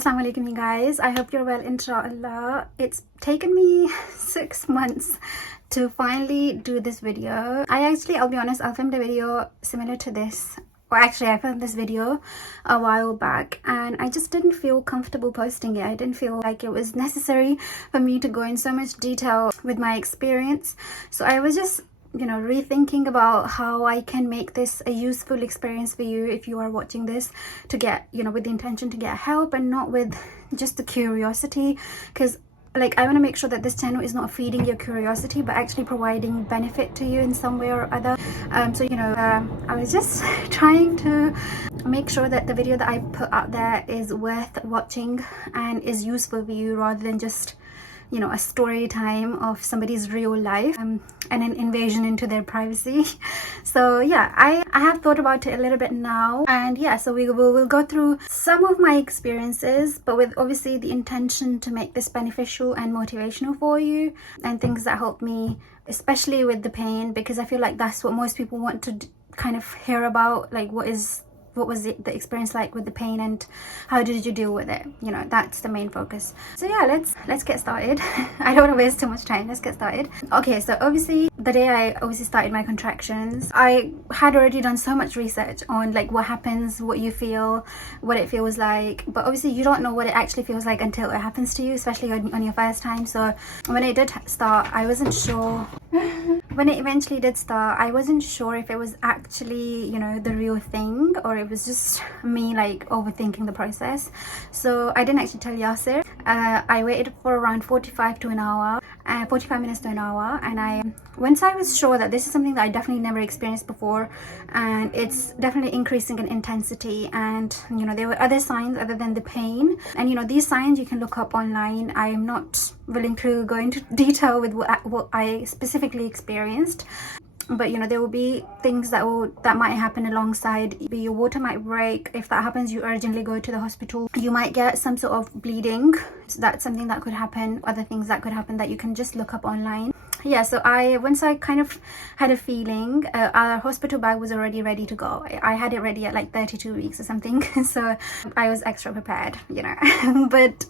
Assalamu alaikum, you guys. I hope you're well, inshallah. It's taken me 6 months to finally do this video. I'll be honest, I filmed a video similar to this. Well, actually, I filmed this video a while back and I just didn't feel comfortable posting it. I didn't feel like it was necessary for me to go in so much detail with my experience. So I was just rethinking about how I can make this a useful experience for you if you are watching this, to get with the intention to get help and not with just the curiosity, because I want to make sure that this channel is not feeding your curiosity but actually providing benefit to you in some way or other. I was just trying to make sure that the video that I put out there is worth watching and is useful for you, rather than just a story time of somebody's real life and an invasion into their privacy. So yeah, I have thought about it a little bit now, and yeah, so we'll go through some of my experiences, but with obviously the intention to make this beneficial and motivational for you, and things that help me, especially with the pain, because I feel like that's what most people want to kind of hear about, like what was the experience like with the pain and how did you deal with it. That's the main focus. So yeah, let's get started. I don't want to waste too much time. Let's get started. Okay, so obviously the day I started my contractions, I had already done so much research on what happens, what you feel, what it feels like, but obviously you don't know what it actually feels like until it happens to you, especially on your first time. So when it did start, I wasn't sure. When it eventually did start, I wasn't sure if it was actually the real thing, or it was just me overthinking the process. So I didn't actually tell Yasir. I waited for around 45 minutes to an hour, and once I was sure that this is something that I definitely never experienced before, and it's definitely increasing in intensity, and there were other signs other than the pain, and these signs you can look up online. I am not willing to go into detail with what I specifically experienced, but there will be things that might happen alongside. Your water might break. If that happens, you urgently go to the hospital. You might get some sort of bleeding, so that's something that could happen. Other things that could happen that you can just look up online. Yeah, so once I kind of had a feeling, our hospital bag was already ready to go. I had it ready at 32 weeks or something, so I was extra prepared, But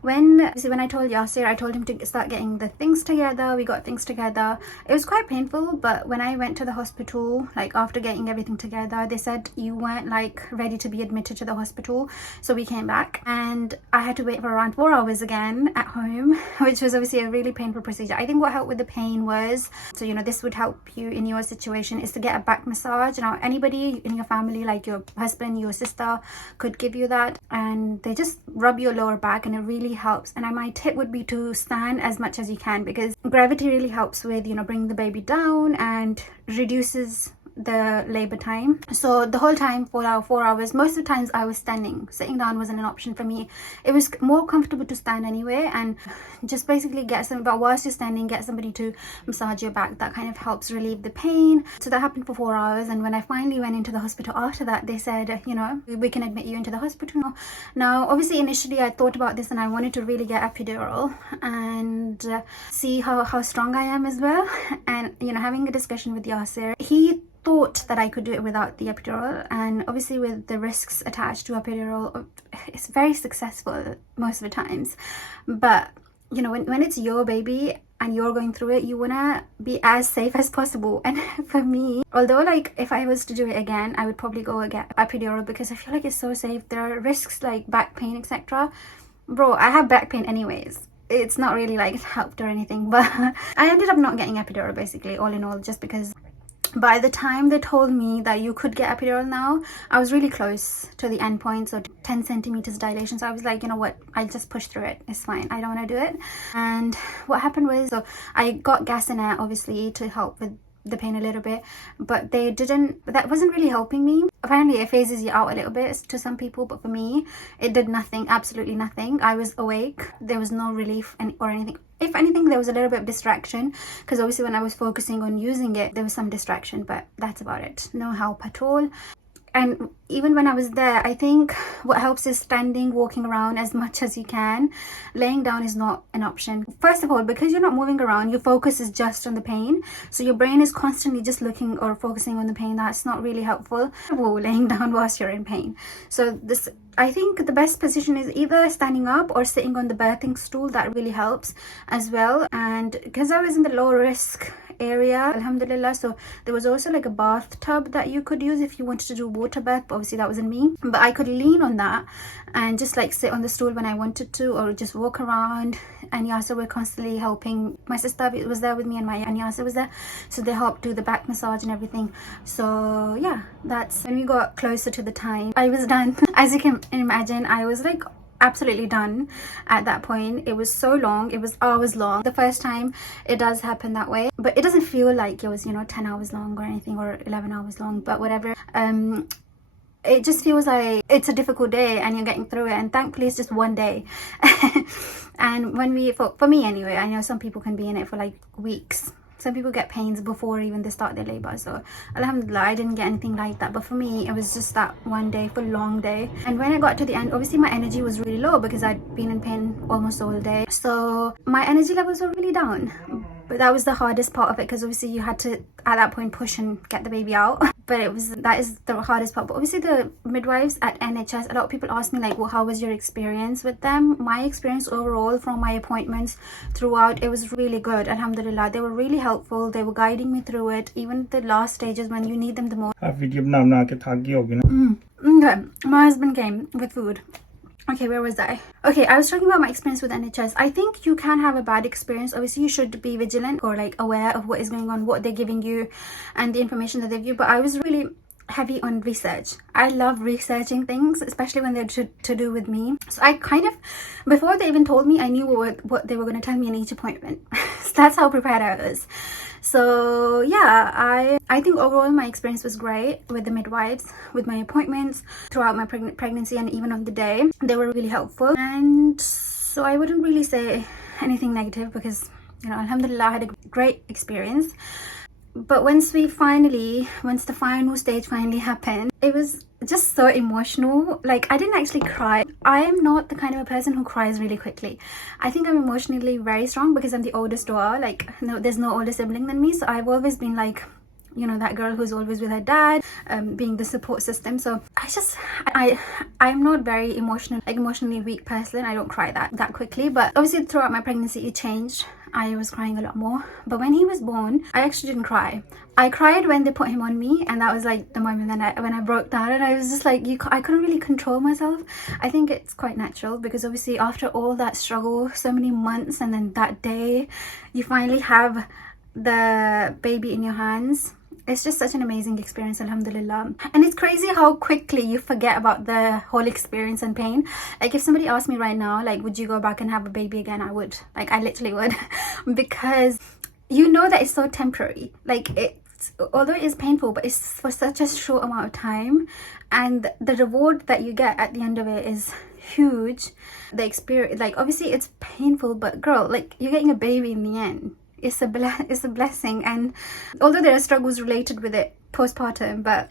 when I told Yasir, I told him to start getting the things together. We got things together. It was quite painful, but when I went to the hospital, after getting everything together, they said you weren't ready to be admitted to the hospital. So we came back and I had to wait for around 4 hours again at home, which was obviously a really painful procedure. I think what helped with the pain was, so this would help you in your situation, is to get a back massage. Now anybody in your family, like your husband, your sister, could give you that, and they just rub your lower back and it really helps. And my tip would be to stand as much as you can, because gravity really helps with bringing the baby down and reduces the labor time. So the whole time, 4 hours, most of the times I was standing. Sitting down wasn't an option for me. It was more comfortable to stand anyway, and just basically but whilst you're standing, get somebody to massage your back. That kind of helps relieve the pain. So that happened for 4 hours, and when I finally went into the hospital after that, they said we can admit you into the hospital now. Obviously initially I thought about this and I wanted to really get epidural and see how strong I am as well. And having a discussion with Yasir, he thought that I could do it without the epidural, and obviously with the risks attached to epidural, it's very successful most of the times. But when it's your baby and you're going through it, you want to be as safe as possible. And for me, although if I was to do it again, I would probably go and get epidural, because I feel like it's so safe. There are risks like back pain, etc. Bro, I have back pain anyways. It's not really helped or anything, but I ended up not getting epidural, basically, all in all, just because by the time they told me that you could get epidural now, I was really close to the end point, so 10 centimeters dilation. So I was like, you know what, I'll just push through it. It's fine. I don't want to do it. And what happened was, so I got gas and air, obviously, to help with the pain a little bit, but that wasn't really helping me. Apparently it phases you out a little bit to some people, but for me it did nothing, absolutely nothing. I was awake. There was no relief or anything. If anything, there was a little bit of distraction, because obviously when I was focusing on using it, there was some distraction, but that's about it. No help at all. And even when I was there, I think what helps is standing, walking around as much as you can. Laying down is not an option. First of all, because you're not moving around, your focus is just on the pain. So your brain is constantly just looking or focusing on the pain. That's not really helpful. Whoa, laying down whilst you're in pain. So this, I think the best position is either standing up or sitting on the birthing stool. That really helps as well. And because I was in the low risk area, alhamdulillah, so there was also like a bathtub that you could use if you wanted to do water birth, but obviously that wasn't me. But I could lean on that and just like sit on the stool when I wanted to, or just walk around. And Yasir were constantly helping. My sister was there with me, and Yasir was there, so they helped do the back massage and everything. So yeah, that's when we got closer to the time, I was done. As you can imagine, I was like absolutely done at that point. It was so long, it was hours long. The first time it does happen that way, but it doesn't feel like it was, you know, 10 hours long or anything, or 11 hours long, but whatever. It just feels like it's a difficult day and you're getting through it, and thankfully it's just one day. And when we, for me anyway, I know some people can be in it for like weeks. Some people get pains before even they start their labor, so alhamdulillah I didn't get anything like that. But for me, it was just that one day, full long day. And when I got to the end, obviously my energy was really low because I'd been in pain almost all day, so my energy levels were really down. But that was the hardest part of it, because obviously you had to at that point push and get the baby out. But that is the hardest part. But obviously the midwives at NHS, a lot of people ask me like, well, how was your experience with them? My experience overall from my appointments throughout, it was really good, alhamdulillah. They were really helpful. They were guiding me through it, even the last stages when you need them the most. Okay, my husband came with food. Okay, where was I? Okay, I was talking about my experience with NHS. I think you can have a bad experience. Obviously, you should be vigilant or like aware of what is going on, what they're giving you, and the information that they give you. But I was really heavy on research. I love researching things, especially when they're to do with me. So I kind of, before they even told me, I knew what they were going to tell me in each appointment. So that's how prepared I was. So yeah, I think overall my experience was great with the midwives, with my appointments throughout my pregnancy, and even on the day they were really helpful. And so I wouldn't really say anything negative, because, you know, alhamdulillah, I had a great experience. But once the final stage finally happened, it was just so emotional. Like, I didn't actually cry. I am not the kind of a person who cries really quickly. I think I'm emotionally very strong because I'm the oldest daughter. Like, no, there's no older sibling than me, so I've always been like, you know, that girl who's always with her dad, being the support system. So I'm not very emotionally weak person. I don't cry that quickly. But obviously throughout my pregnancy it changed. I was crying a lot more. But when he was born, I actually didn't cry. I cried when they put him on me, and that was like the moment when I broke down, and I was just like, I couldn't really control myself. I think it's quite natural, because obviously after all that struggle, so many months, and then that day you finally have the baby in your hands. It's just such an amazing experience, alhamdulillah. And it's crazy how quickly you forget about the whole experience and pain. Like, if somebody asked me right now, like, would you go back and have a baby again? I would. Like, I literally would. Because you know that it's so temporary. Like, although it is painful, but it's for such a short amount of time, and the reward that you get at the end of it is huge. The experience, like, obviously it's painful, but girl, like, you're getting a baby in the end. It's a blessing. And although there are struggles related with it postpartum, but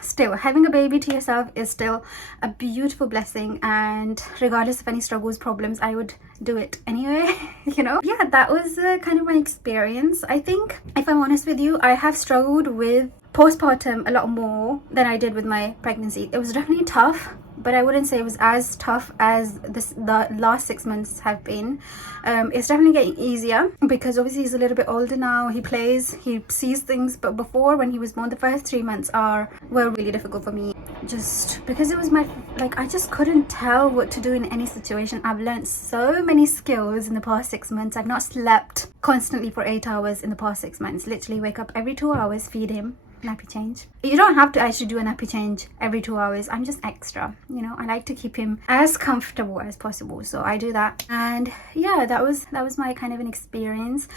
still, having a baby to yourself is still a beautiful blessing. And regardless of any struggles, problems, I would do it anyway. You know, yeah, that was kind of my experience. I think, if I'm honest with you, I have struggled with postpartum a lot more than I did with my pregnancy. It was definitely tough, but I wouldn't say it was as tough as the last 6 months have been. It's definitely getting easier, because obviously he's a little bit older now. He plays, he sees things. But before, when he was born, the first 3 months were really difficult for me, just because it was I just couldn't tell what to do in any situation. I've learned so many skills in the past 6 months. I've not slept constantly for 8 hours in the past 6 months. Literally wake up every 2 hours, feed him, nappy change. You don't have to actually do a nappy change every 2 hours. I'm just extra, you know. I like to keep him as comfortable as possible, so I do that. And yeah, that was my kind of an experience.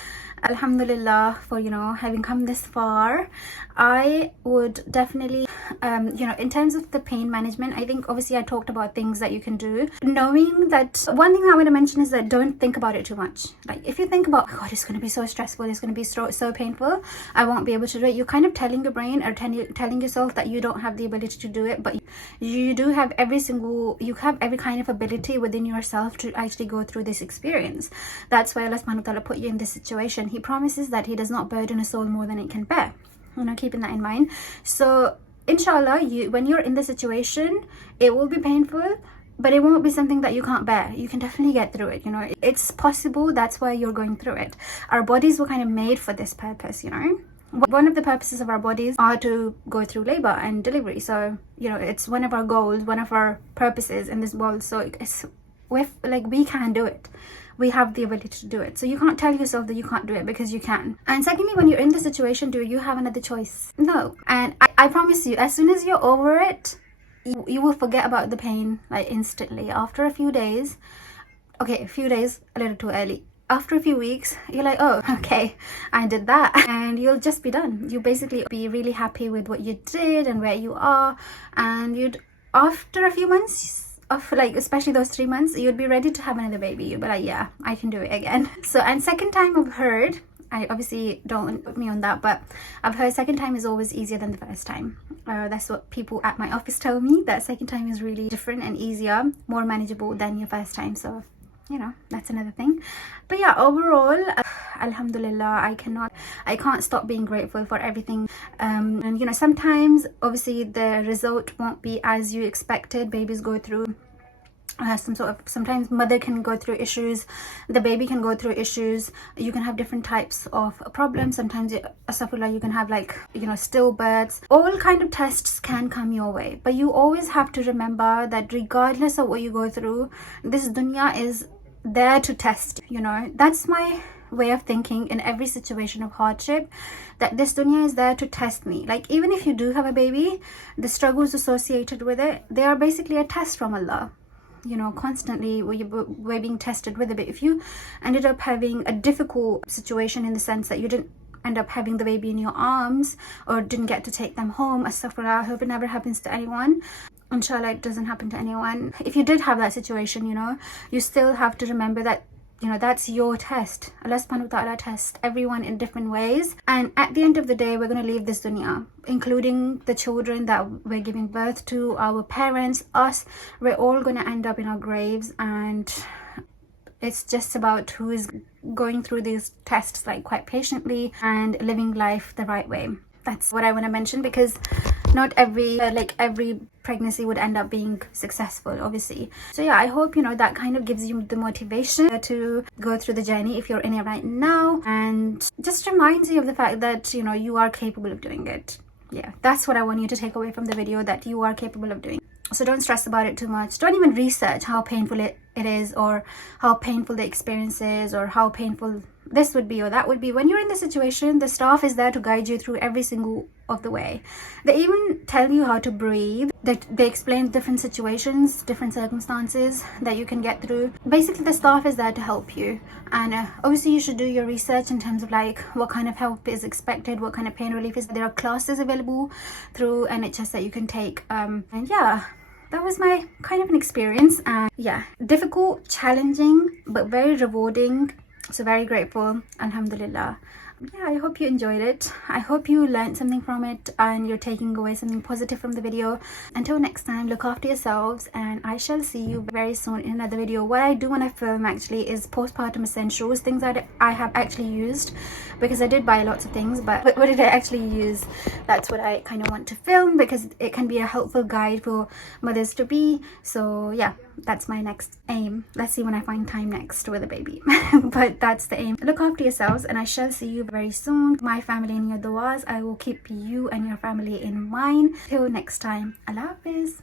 Alhamdulillah for, you know, having come this far. I would definitely you know, in terms of the pain management, I think obviously I talked about things that you can do. Knowing that, one thing I want to mention is that don't think about it too much. Like, if you think about, oh God, it's going to be so stressful, it's going to be so painful, I won't be able to do it, you're kind of telling your brain or telling yourself that you don't have the ability to do it, but you do have you have every kind of ability within yourself to actually go through this experience. That's why Allah subhanahu wa ta'ala put you in this situation. He promises that he does not burden a soul more than it can bear, keeping that in mind. So inshallah, when you're in the situation, it will be painful, but it won't be something that you can't bear. You can definitely get through it. It's possible. That's why you're going through it. Our bodies were kind of made for this purpose. One of the purposes of our bodies are to go through labor and delivery. So it's one of our goals, one of our purposes in this world. So we can do it. We have the ability to do it. So you can't tell yourself that you can't do it, because you can. And secondly, when you're in the situation, do you have another choice? No. And I promise you, as soon as you're over it, you will forget about the pain instantly. After a few days, okay, a few days, a little too early. After a few weeks, you're like, oh, okay, I did that. And you'll just be done. You basically be really happy with what you did and where you are. And after a few months, especially those 3 months, you'd be ready to have another baby. You'd be like, yeah, I can do it again. So, and second time I've heard, I obviously don't put me on that, but I've heard second time is always easier than the first time. That's what people at my office tell me, that second time is really different and easier, more manageable than your first time. So that's another thing. But yeah, overall, alhamdulillah, I can't stop being grateful for everything. And sometimes obviously the result won't be as you expected. Babies go through sometimes mother can go through issues, the baby can go through issues, you can have different types of problems. Sometimes you can have stillbirths. All kind of tests can come your way, but you always have to remember that regardless of what you go through, this dunya is there to test. That's my way of thinking in every situation of hardship, that this dunya is there to test me. Even if you do have a baby, the struggles associated with it, they are basically a test from Allah. Constantly we're being tested with it. But if you ended up having a difficult situation in the sense that you didn't end up having the baby in your arms or didn't get to take them home, astaghfirullah, I hope it never happens to anyone. Inshallah, it doesn't happen to anyone. If you did have that situation, you still have to remember that that's your test. Allah subhanahu wa ta'ala tests everyone in different ways, and at the end of the day, we're going to leave this dunya, including the children that we're giving birth to, our parents, us. We're all going to end up in our graves, and it's just about who is going through these tests quite patiently and living life the right way. That's what I want to mention, because not every pregnancy would end up being successful, obviously. So yeah, I hope that kind of gives you the motivation to go through the journey if you're in it right now, and just reminds you of the fact that you are capable of doing it. Yeah, that's what I want you to take away from the video, that you are capable of doing. So don't stress about it too much. Don't even research how painful it is, or how painful the experience is, or how painful this would be or that would be. When you're in the situation, the staff is there to guide you through every single of the way. They even tell you how to breathe. They explain different situations, different circumstances that you can get through. Basically, the staff is there to help you. And obviously you should do your research in terms of what kind of help is expected, what kind of pain relief is. There are classes available through NHS that you can take. And yeah, that was my kind of an experience. And yeah, difficult, challenging, but very rewarding. So very grateful, alhamdulillah. Yeah, I hope you enjoyed it. I hope you learned something from it and you're taking away something positive from the video. Until next time, look after yourselves, and I shall see you very soon in another video. What I do when I film actually is postpartum essentials, things that I have actually used, because I did buy lots of things, but what did I actually use? That's what I kind of want to film, because it can be a helpful guide for mothers to be. So yeah, that's my next aim. Let's see when I find time next with a baby. But that's the aim. Look after yourselves, and I shall see you very soon. My family in your duas, I will keep you and your family in mind. Till next time, Allah Hafiz.